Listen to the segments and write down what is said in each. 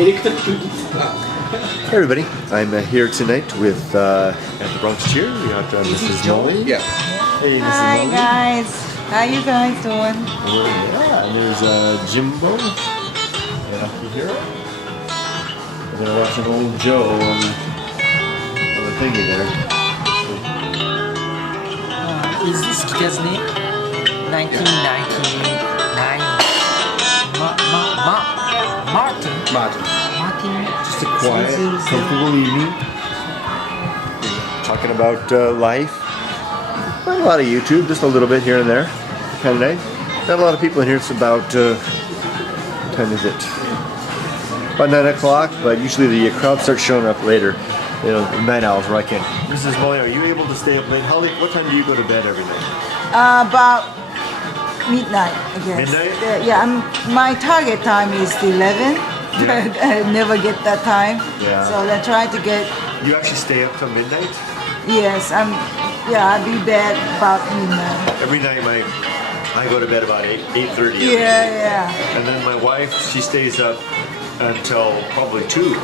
Hey everybody, I'm here tonight with at the Bronx Cheer. We got Mrs. Molly. Yeah. Hey, Mrs. Hi Molly. guys, how you guys doing? Yeah, and there's Jimbo and Akihiro. And they're watching old Joe on the thingy there. Is this kid's name? 1999. Martin. Just a quiet, comfortable evening. Talking about life. Not a lot of YouTube, just a little bit here and there. Kind of nice. Not a lot of people in here. It's about, what time is it? About 9 o'clock, but usually the crowd starts showing up later. You know, night owls where I can. Mrs. Molly, are you able to stay up late? Holly, what time do you go to bed every night? About midnight, I guess. Midnight? Yeah, my target time is 11. But I never get that time. Yeah. So I try to get. You actually stay up till midnight? Yes, I'll be bed about midnight. Every night I go to bed about 8:30. Yeah. And then my wife, she stays up until probably 2.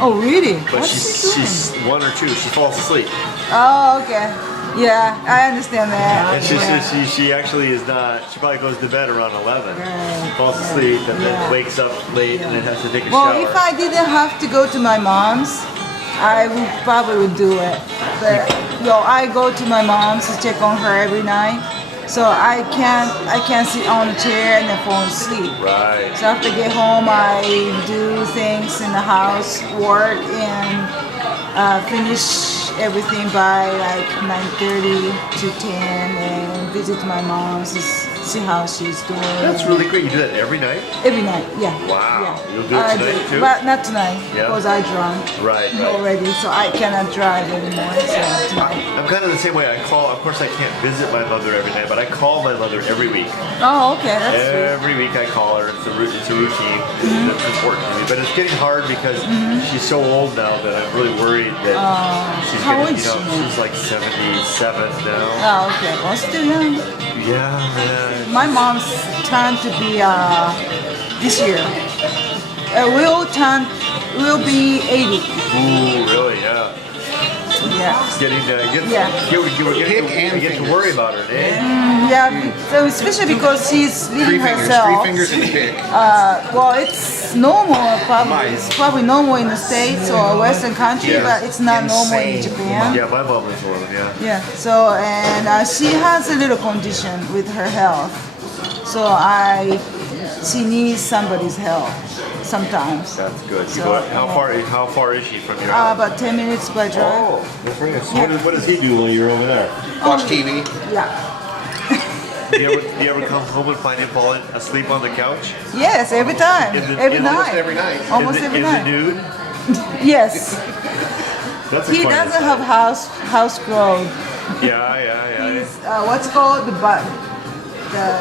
Oh really? But What's she doing? she's 1 or 2. She falls asleep. Oh okay. Yeah, I understand that. And she actually is not. She probably goes to bed around 11. Right. Falls asleep and then wakes up late and then has to take a Well, shower. if I didn't have to go to my mom's, I would probably do it. But I go to my mom's to check on her every night, so I can't sit on a chair and then fall asleep. Right. So after I get home, I do things in the house, work, and finish everything by like 9:30 to 10, and visit my mom to see how she's doing. That's really great. You do that every night? Every night, yeah. Wow. Yeah. You'll do it tonight too? But not tonight, Yeah. because I drunk Right. already, so I cannot drive anymore. So tonight. I'm kind of the same way. I call. Of course, I can't visit my mother every night, but I call my mother every week. Oh, okay, that's sweet. Every week I call her. It's a routine. That's important to me. But it's getting hard because she's so old now that I'm really worried that she's how getting, old is she? she's like 77 now. Oh, okay. Well, still young. Yeah, man. My mom's turned to be this year. Will be 80. Ooh, really? Yeah. Yeah. It's getting Yeah. you get to worry about her, eh? Yeah. So especially because she's living herself. 3 fingers in the pick. Well, it's normal. It's probably normal in the States or Western country, Yeah. but it's not normal in Insane. Japan. Yeah, my mom is one. Yeah. Yeah. So she has a little condition with her health. So she needs somebody's help sometimes. That's good. You So, go, how far is she from your house? About 10 minutes by drive. Oh, that's very nice. What does he do while you're over there? Watch TV. Yeah. Do you ever come home and find him falling asleep on the couch? Yes, every time. Every night. Almost every night. Almost every night. Is it nude? Yes. That's a He funny doesn't thing. have house grown. Yeah. He's what's called the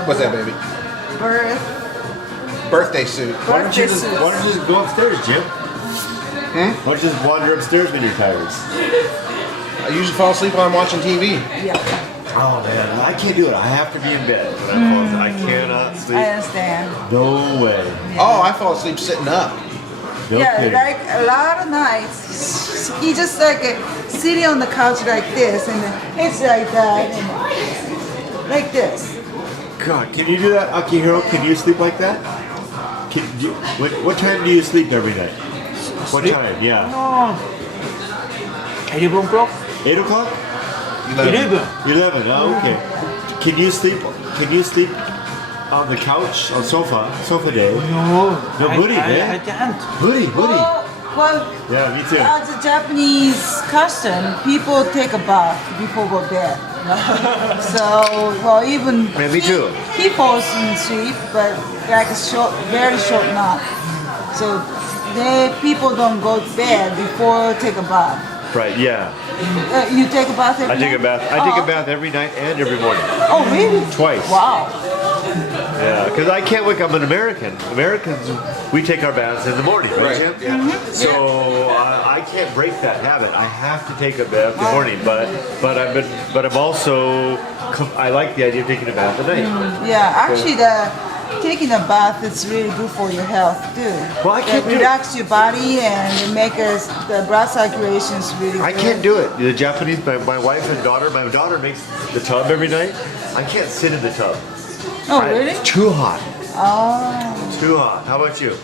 What's that, baby? Birthday suit. Why don't you birthday suit. just go upstairs, Jim? Why don't you just wander upstairs when you're tired? I usually fall asleep while I'm watching TV. Yeah, Oh man, I can't do it. I have to be in bed. I cannot sleep. I understand. No way. Oh, I fall asleep sitting up. No Yeah, kidding. like a lot of nights, he just like sitting on the couch like this, and then it's like that, and like this. God, can you do that, Akihiro? Can you sleep like that? What time do you sleep every night? What time? Yeah. 11 o'clock? 8 o'clock? 11. 11. Oh, okay. Can you sleep on the couch, on sofa day? No, No, hoodie, I man. can't. Hoodie. Well, Yeah, me too. as a Japanese custom, people take a bath before go bed. So, well, even Yeah, me too. He falls asleep, but like a very short nap. So, people don't go to bed before take a bath. Right, yeah. You take a bath every I take a night? bath. I take a bath every night and every morning. Oh, really? Twice. Wow. Yeah, because I can't wake up an American. Americans, we take our baths in the morning, right, Jim? Yeah. So I can't break that habit. I have to take a bath in the morning, but I'm also I like the idea of taking a bath at night. Yeah, actually taking a bath is really good for your health too. Well, I can't It do it. relax your body and it make us the blood circulation is really I good. can't do it. The Japanese, my wife and daughter, my daughter makes the tub every night. I can't sit in the tub. Oh, really? It's too hot. Oh. Too hot. How about you?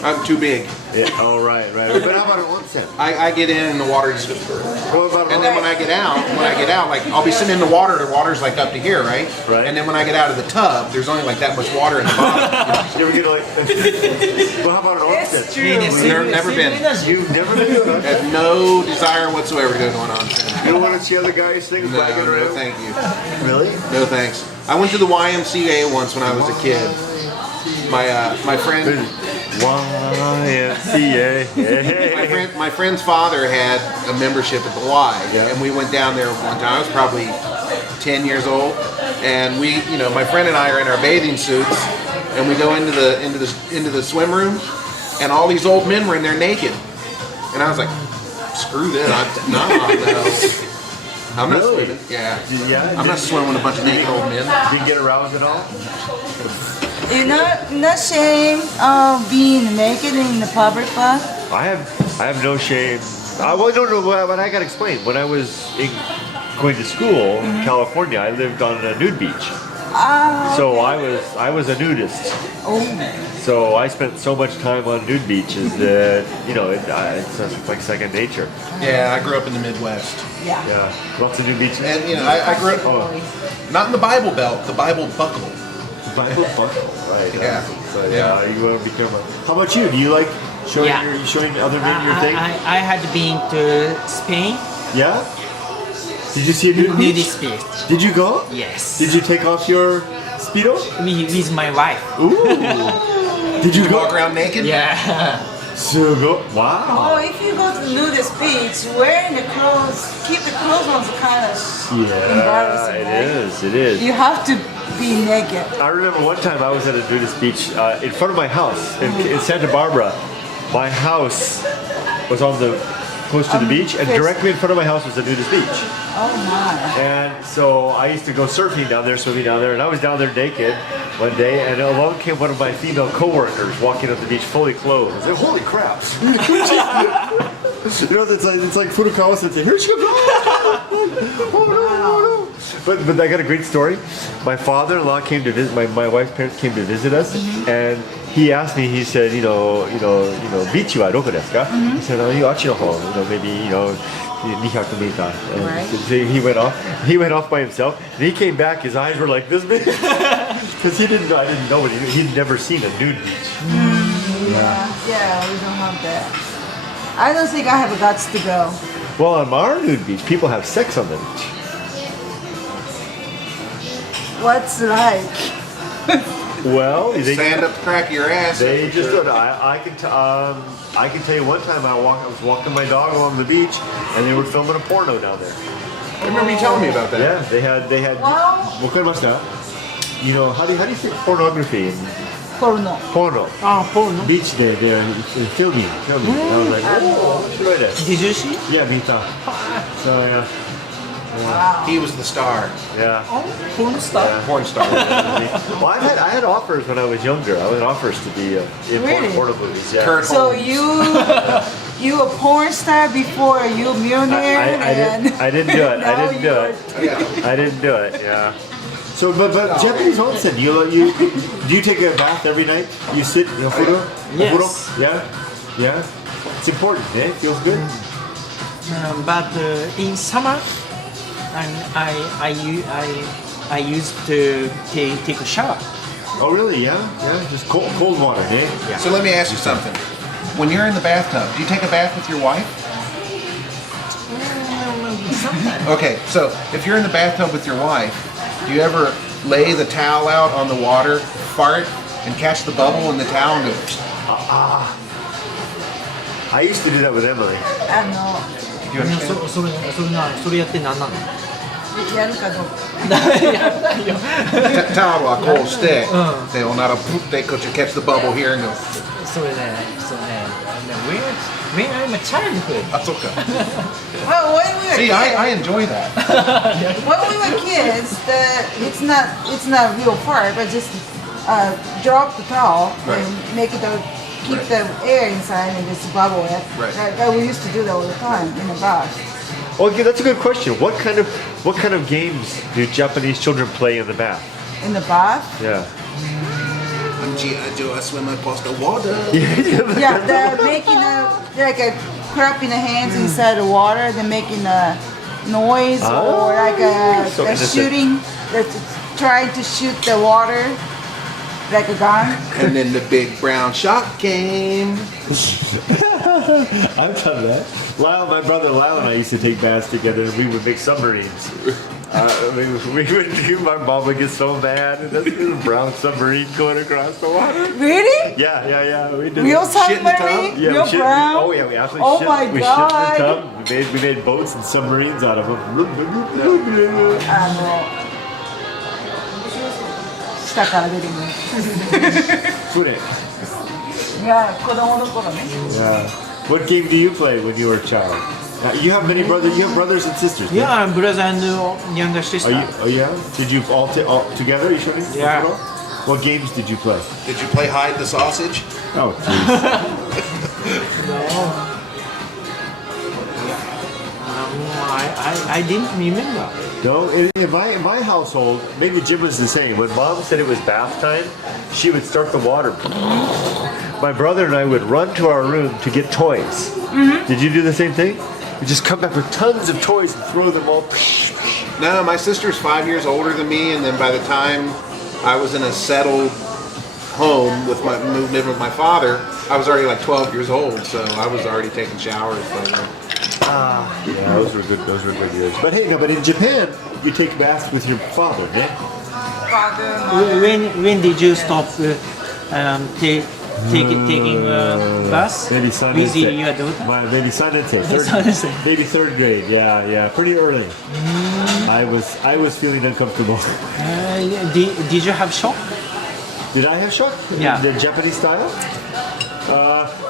I'm too big. Yeah. Oh, right. But how about an onsen? I get in and the water just goes through. What about And then when I get out, like I'll be sitting in the water's like up to here, right? Right. And then when I get out of the tub, there's only like that much water in the bottom. You ever get like? Well, how about an It's onsen? true. Never been. You've never been to I it? have no desire whatsoever to go to an onsen. You don't want to see other guys sing No, bragging no, around? thank you. Really? No thanks. I went to the YMCA once when I was a kid. My friend. YMCA. My friend's father had a membership at the Y, Yeah. and we went down there one time. I was probably 10 years old, and my friend and I are in our bathing suits, and we go into the swim room, and all these old men were in there naked, and I was like, screw this, no. I'm not Really? swimming. Yeah. Yeah. I'm not swimming with a bunch of naked old men. Did you get aroused at all? You're not ashamed of being naked in the public bath? I have no shame. No, but I gotta explain. When I was going to school in California, I lived on a nude beach. So I was a nudist. Oh. So I spent so much time on nude beaches that it's like second nature. Yeah, I grew up in the Midwest. Yeah. Yeah, lots of nude beaches. And I grew up not in the Bible Belt, the Bible Buckle. Bible buckle, right? Yeah. So yeah, you want to be careful. How about you? Do you like showing showing other men your thing? I had been to Spain. Yeah. Did you see a nude beach? Nudist beach. Did you go? Yes. Did you take off your speedo? With my wife. Ooh. Did you Walk go? around naked? Yeah. So go. Wow. Oh, if you go to nudist beach, wearing the clothes, keep the clothes on is kind of embarrassing, right? It is. You have to be naked. I remember one time I was at a nudist beach in front of my house in Santa Barbara. My house was on the close to the beach, and directly in front of my house was a nudist beach. Oh my. And so I used to go surfing down there, swimming down there, and I was down there naked one day, and along came one of my female coworkers walking up the beach fully clothed. I said, "Holy crap!" it's like Furukawa said, "Here she goes!" Oh no! But I got a great story. My father-in-law came to visit. My wife's parents came to visit us, and he asked me. He said, "Beach wa doko desu ka?" He said, "Achi no hou, maybe 200 meters." Right. So he went off. He went off by himself, and he came back. His eyes were like this big because I didn't know what he'd never seen a nude beach. Yeah, we don't have that. I don't think I have the guts to go. Well, on our nude beach, people have sex on the beach. What's like? Well, Stand up to crack your ass. They just don't. I can tell you one time I was walking my dog along the beach, and they were filming a porno down there. I remember you telling me about that. Yeah, they had. Wow. How do you say pornography? Porno. Porno. Porno. Beach day, they're filming. I was like, oh, should I Did you see? Yeah, Mita. So yeah. Wow. He was the star. Yeah. Porn star. Porn star. Well, I had offers when I was younger. I had offers to be in Really? porno movies. Yeah. Kurt So Holmes. you a porn star before you a millionaire? I didn't do it. Now I didn't do it. Yeah. So, but Japanese onsen, do you take a bath every night? You sit, furo? Yes. Furo? Yeah. It's important. It feels good. But in summer, I used to take a shower. Oh, really? Yeah. Just cold water, eh? Yeah. So let me ask you something. When you're in the bathtub, do you take a bath with your wife? Sometimes. Okay, so if you're in the bathtub with your wife, do you ever lay the towel out on the water, fart, and catch the bubble in the towel and go, I used to do that with Emily. do you understand? それやって何なの？やるかどうか。Towelはこうして、で、おならプッてcatch the bubble here and go, それね、when I'm a childhood. あ、そっか。 Well, when we were See, kids, I enjoy that. when we were kids, it's not real fart, but just drop the towel Right. and make it keep the air inside and just bubble it. Right. We used to do that all the time in the bath. Okay, that's a good question. What kind of games do Japanese children play in the bath? In the bath? Yeah. I'm G.I. Joe, I swim across the water. Yeah, they're making like a clapping the hands inside the water. They're making a noise or like so a innocent. shooting. They're trying to shoot the water like a gun. And then the big brown shark came. I've done that. My brother Lyle and I used to take baths together, and we would make submarines. We would do. My mom would get so mad, and that's a brown submarine going across the water. Really? Yeah. We did. Real Shit in the tub? submarine? Yeah, Real we shit, brown? Oh yeah, we actually Oh shit. my We God. shit in the tub. We made boats and submarines out of them. 下から出てくる。 Fune. いや、子供の頃ね。 Yeah. What game do you play when you were a child? You have many brothers. You have brothers and sisters. Yeah, I'm brother and younger sister. Oh yeah. Did you all together? You showed me. Yeah. What games did you play? Did you play hide the sausage? Oh, I didn't remember. no. In my household, maybe Jim was the same. When Mom said it was bath time, she would start the water. My brother and I would run to our room to get toys. Did you do the same thing? We just come back with tons of toys and throw them all. No, my sister's 5 years older than me, and then by the time I was in a settled home moved in with my father, I was already like 12 years old, so I was already taking showers. Yeah, those were good. Those were good years. But hey, no. But in Japan, you take baths with your father, yeah? Father, When did you stop taking bus Maybe with your daughter? Maybe Sanete. Sanete. Maybe third grade. Yeah. Pretty early. I was feeling uncomfortable. Did you have shock? Did I have shock? Yeah. The Japanese style?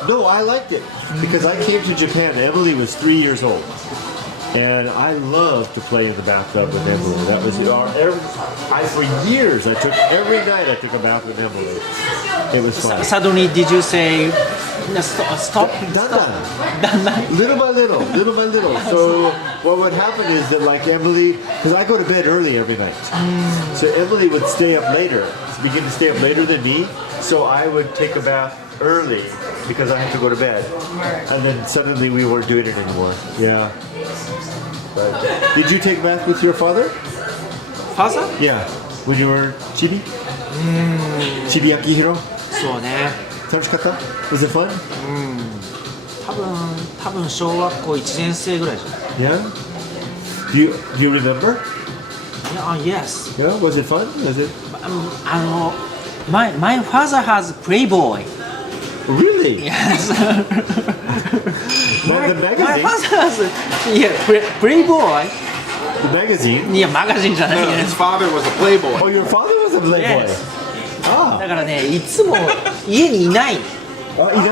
No, I liked it because I came to Japan. Emily was 3 years old, and I loved to play in the bathtub with Emily. That was for years. Every night I took a bath with Emily. It was fun. Suddenly, did you say stop? Done. Little by little. So what would happen is that like Emily, because I go to bed early every night, so Emily would begin to stay up later than me. So I would take a bath early because I had to go to bed, and then suddenly we weren't doing it anymore. Yeah. But did you take a bath with your father? Father? Yeah. When you were chibi? Chibi Akihiro? そうね。楽しかった? Was it fun? 多分小学校1年生ぐらいじゃん。 Yeah. Do you remember? Yes. Yeah. Was it fun? Was it? My father has Playboy. Really? Yes. The My magazine? father has Playboy. The magazine? いやマガジンじゃない No, ね his。father was a playboy. Oh, your father was a playboy. Yes. あだからねいつも家にいない。あ、いない。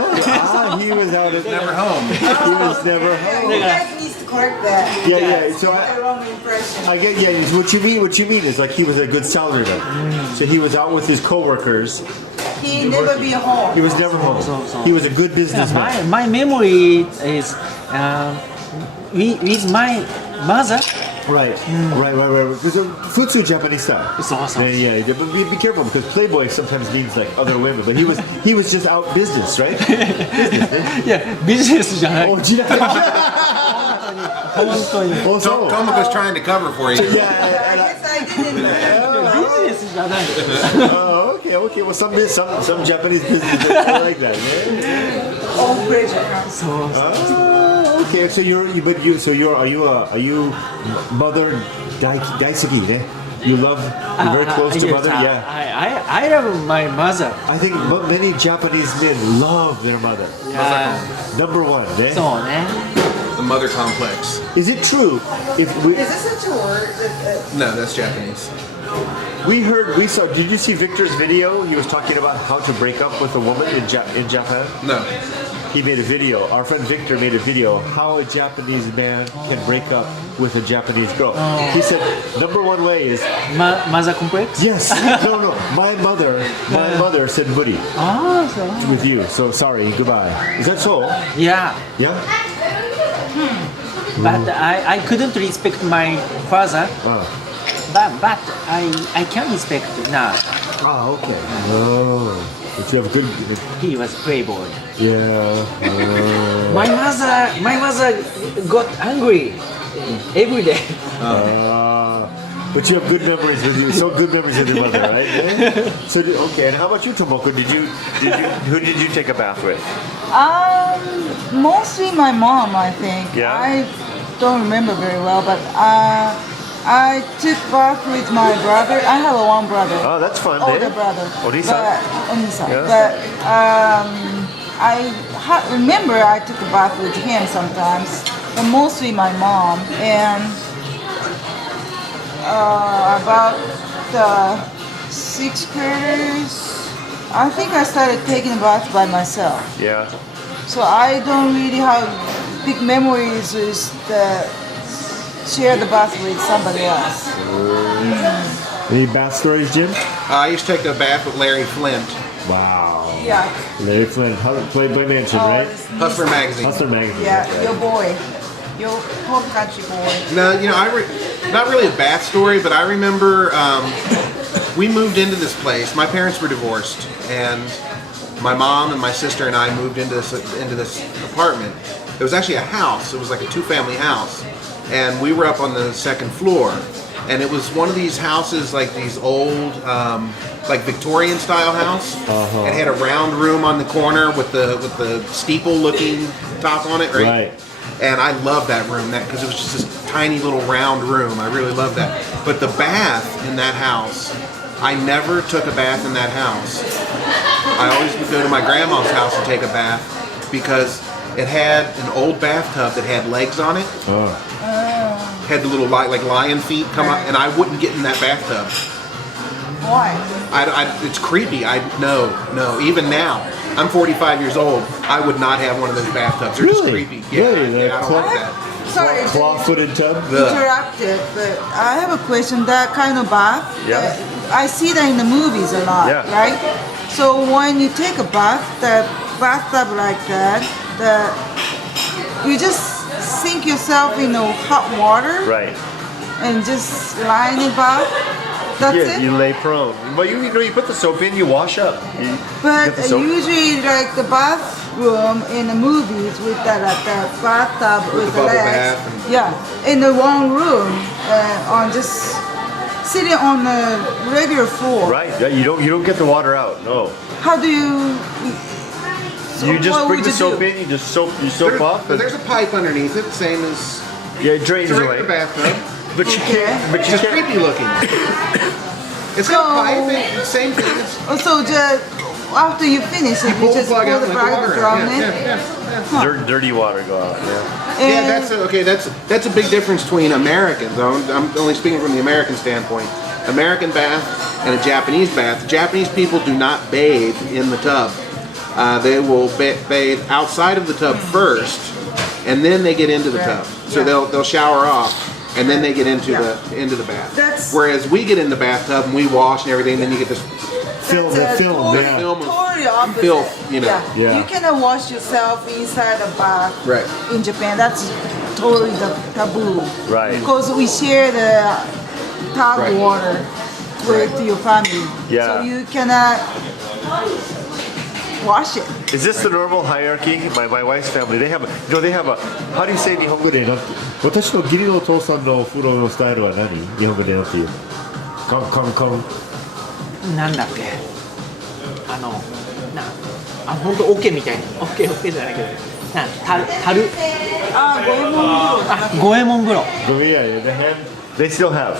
he was out at Never home. He was never yeah, home. you guys need to correct that. Yeah, yeah. So The wrong impression. I get, yeah. What you mean is like he was a good southerner. So he was out with his coworkers. He never be home. He was never home. So. He was a good businessman. My memory is with my mother. Right. Because futsu Japanese style. So. Yeah. But be careful because playboy sometimes means like other women. But he was just out business, right? いやビジネスじゃない。Oh, 時代。本当に。 Oh, so. Tomoko's trying to cover for you. Yeah. I guess I didn't. ビジネスじゃない。 Oh, okay. Well, some Japanese businesses are like that. Yeah. All pressure. そう。 Oh, okay. So are you mother daisuki, ne? You're very close to mother. Yeah. I love my mother. I think many Japanese men love their mother. Number one, ne? そうね。 The mother complex. Is it true? Is this such a word? No, that's Japanese. We saw. Did you see Victor's video? He was talking about how to break up with a woman in Japan. No. he made a video. Our friend Victor made a video how a Japanese man can break up with a Japanese girl. He said number one way is mother complex? yes. No. My mother said buddy So. with you. So sorry. Goodbye. Is that so? Yeah. Yeah. But I couldn't respect my father. But I can respect now. Okay. Oh, but you have good. He was playboy. Yeah. My mother got angry every day. But you have good memories with you. So good memories with your mother, right? Yeah? So okay. And how about you, Tomoko? Who did you take a bath with? Mostly my mom, I think. Yeah? I don't remember very well, but I took bath with my brother. I have one brother. Oh, that's fun. Older brother. Onisa. Onisa. Yeah. But I remember I took a bath with him sometimes, but mostly my mom. And about the 6th graders, I think I started taking a bath by myself. Yeah. So I don't really have big memories with share the bath with somebody else. Any bath stories, Jim? I used to take a bath with Larry Flint, Wow. Yeah. Larry Flynn, Playboy Mansion, right? Hustler Magazine. Hustler Magazine. Yeah, your boy. Your home country boy. No, not really a bath story, but I remember we moved into this place. My parents were divorced, and my mom and my sister and I moved into this apartment. It was actually a house. It was like a 2-family house, and we were up on the 2nd floor. And it was one of these houses, like these old, like Victorian style house. It had a round room on the corner with the steeple looking top on it, right? Right. And I loved that room, because it was just this tiny little round room. I really loved that. But the bath in that house, I never took a bath in that house. I always would go to my grandma's house and take a bath because it had an old bathtub that had legs on it. Had the little like lion feet come up, and I wouldn't get in that bathtub. Why? It's creepy. No. Even now, I'm 45 years old. I would not have one of those bathtubs. They're just creepy. Really? Yeah, I don't like that. Sorry, Claw-footed tub? interrupted, but I have a question. That kind of bath, Yeah. I see that in the movies a lot, Yeah. right? So when you take a bath, the bathtub like that, you just sink yourself in the hot water Right. and just lie in the bath. That's Yeah, it. you lay prone. Well, you put the soap in, you wash up. You But get the soap. usually, like the bathroom in the movies with the bathtub with the the bubble legs, bath yeah, in the one room, on just sitting on the regular floor. Right. Yeah, you don't get the water out. No. How do you? So You just what bring would the you soap do? in. You soap off. And, There's a pipe underneath it, same as yeah, it drains it's a away. regular bathtub. But you can't. But It's you just can't. creepy looking. It's got a pipe, same thing. It's So just after you finish it, you pull the just plug pull out the and let plug the and water throw out. it in. Dirty water go out. Yeah. And That's a big difference between Americans. I'm only speaking from the American standpoint. American bath and a Japanese bath. Japanese people do not bathe in the tub. They will bathe outside of the tub first, and then they get into the tub. So Yeah. they'll shower off, and then they get into the bath. Whereas we get in the bathtub and we wash and everything, then you get this Film. totally, Yeah. film of totally opposite. filth, you know. Yeah. You cannot wash yourself inside a bath. Right. In Japan, that's totally the taboo. Right. Because we share the tap Right. water with your family. Yeah. So you cannot wash it. Is this the normal hierarchy? My wife's family, they have a, how do you say 日本語でなんて、私の義理のお父さんのお風呂のスタイルは何？日本語でなんていう？カンカンカン。なんだっけ本当オケみたいなオケじゃないけど樽五右衛門風呂 They still have.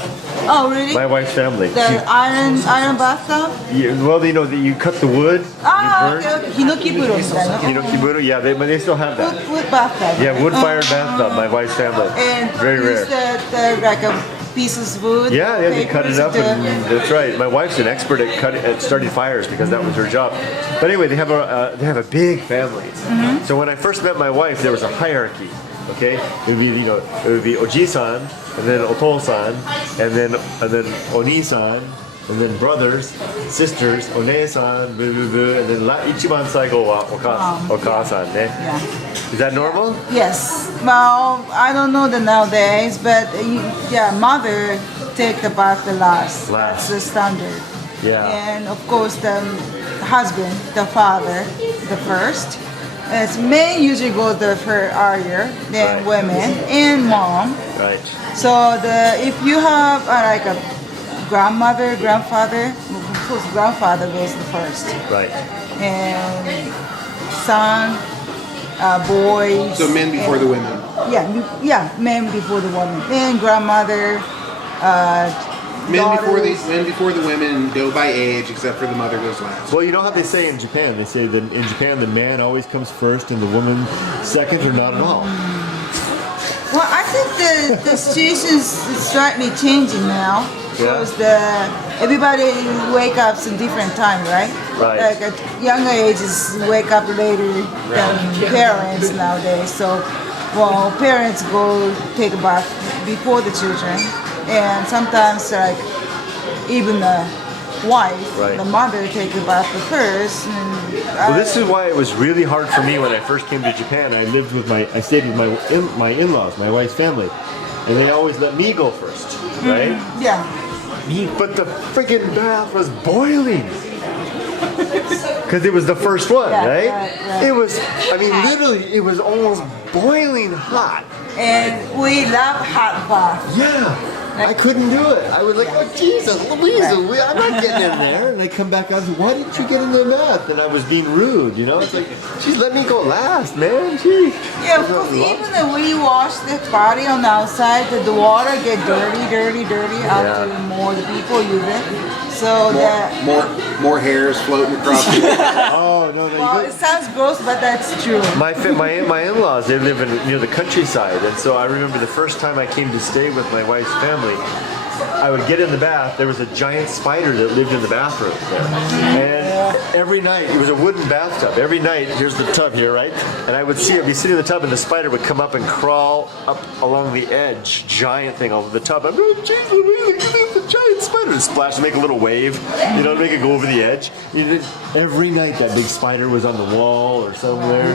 Oh, really? My wife's family. The iron bathtub? Yeah, well, you cut the wood. Ah, you okay, okay. Hinokiburo みたいな。Hinokiburo, yeah, they still have that. Wood bathtub. Yeah, wood-fired bathtub. My wife's family. And Very use rare. the like a pieces of wood. Yeah, they cut it papers up, to- and that's right. My wife's an expert at starting fires because that was her job. But anyway, they have a big family. So when I first met my wife, there was a hierarchy. Okay, it would be Oji-san, and then Oto-san, and then Oni-san, and then brothers, sisters, One-san, boo boo boo, and then ichiban saigo wa Oka-san. Yeah. Is that normal? Yes. Well, I don't know the nowadays, but mother take the bath the last. Last. That's the standard. Yeah. And of course the husband, the father, the first. As men usually go the earlier than Right. women and mom. Right. So if you have like a grandmother, grandfather, of course grandfather goes the first, Right. and son, boys. So men before the women. Yeah, men before the woman, then grandmother. Men daughters. before the women go by age, except for the mother goes last. Well, you know how they say in Japan? They say that in Japan the man always comes first and the woman second, or not at all. Well, I think the situation is slightly changing now because everybody wake up in different time, right? Right. Like at younger ages wake up later than parents nowadays. So, well, parents go take a bath before the children, and sometimes like even the wife, Right. the mother take a bath first. Well, this is why it was really hard for me when I first came to Japan. I stayed with my in-laws, my wife's family, and they always let me go first, right? Yeah. But the freaking bath was boiling. Because it was the first one, Yeah, right? right. It was, I mean, literally, it was almost boiling hot. And we love hot bath. Yeah. I couldn't do it. I was like, oh, Jesus, Louisa, I'm not getting in there. And I come back, I was like, why didn't you get in the bath? And I was being rude, you know? It's like, she's let me go last, man. Gee. Yeah, because even when we wash the body on the outside, the water get dirty after more the people use it. So that More hairs floating across the Oh, no, no. well, it sounds gross, but that's true. My in-laws, they live near the countryside, and so I remember the first time I came to stay with my wife's family, I would get in the bath. There was a giant spider that lived in the bathroom there, and every night it was a wooden bathtub. Every night, here's the tub here, right? And I would see it, be sitting in the tub, and the spider would come up and crawl up along the edge, giant thing over the tub. I'm going, jeez, Louise, look at the giant spider, and splash, make a little wave, you know, to make it go over the edge. Every night that big spider was on the wall or somewhere.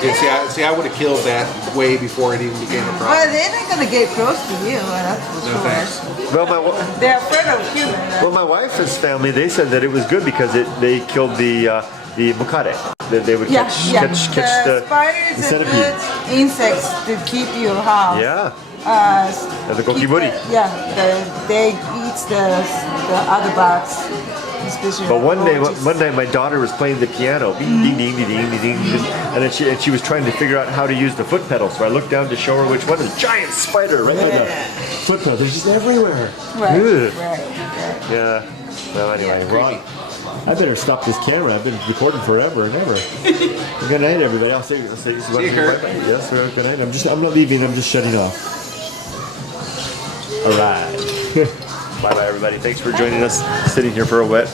Yeah, see, I would have killed that way before it even became a problem. But they're not gonna get close to you, that's for No sure. thanks. Well, They're afraid of humans. my wife's family, they said that it was good because they killed the mukade. That they would catch the the spiders are centipede. good insects to keep your house. Yeah. And the gokiburi. They eat the other bugs, especially. But one roaches. night my daughter was playing the piano, ding ding ding ding ding ding, and then she was trying to figure out how to use the foot pedal. So I looked down to show her which one. A giant spider right on the foot pedal. They're just everywhere. Right, Ugh. right. Yeah. Well, anyway, Yeah, Ron, I better stop this camera. I've been recording forever and ever. Good night, everybody. I'll see you. See you, Kurt. Yes, sir. Good night. I'm not leaving. I'm just shutting off. All right. Bye, everybody. Thanks for joining us. Sitting here for a wet